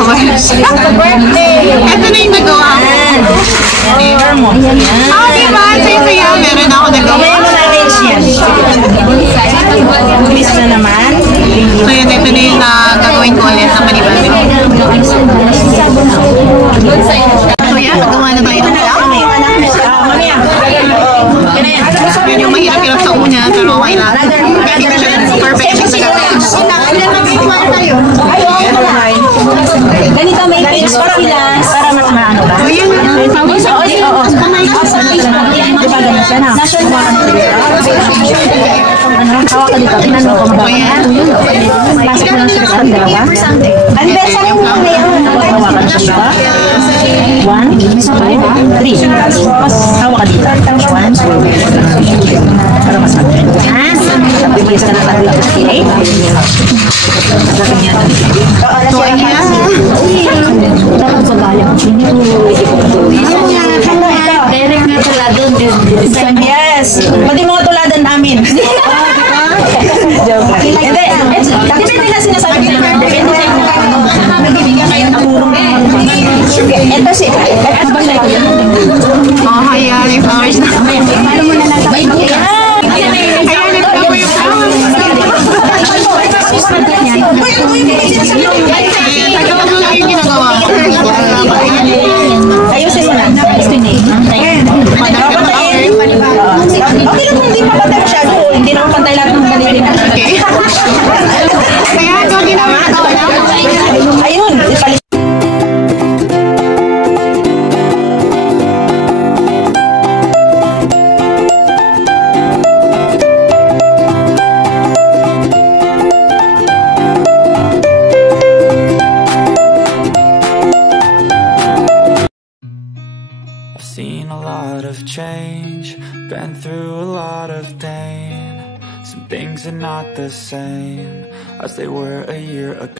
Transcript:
Happy birthday! Ito na yung nagawa ko. Flavor mo. Oh, diba? Saya-saya. Meron ako nagawa. Mamaya mo na-arrange yan. Miss na naman. So yun, ito na yung gagawin ko ulit sa panibago. So yan, nagawa na tayo ng vlog. Mamaya. Medyo mahirap-hirap sa una, pero okay lang. Hindi ko siya perfect sa gagawin. Ganito may page para mas maano ba? So yun, Oo. Diba ganun siya na? Hawak ka dito. Tinanong ko ba? Pasok mo lang siya sa dalawa. Anniversary mo na yun. Hawakan siya dito. 1, 2, 3. Tapos hawak ka dito. 1, 2, 3. Para mas mag-trend. Sabi mo isa na tayo dito. Okay? so ayan. Dapat pagkala ko. Direct na tuladon. Yes. Pati mga tuladan namin. Joke lang. Hindi. Depende na sinasabi ko. Depende sa inyo. Nagbibigyan kayo ng urong. Ito si Oh, ayan, yung flowers na. paano mo na natin? Ayan, nagtapo yung flowers. Tagal mo lang yung ginagawa. Ayusin mo na. Okay lang kung hindi pa pantay masyado. Hindi naman pantay lahat ng balili na. Okay. Kaya ito ginagawa na. Ayun. Seen a lot of change, been through a lot of pain. Some things are not the same as they were a year ago.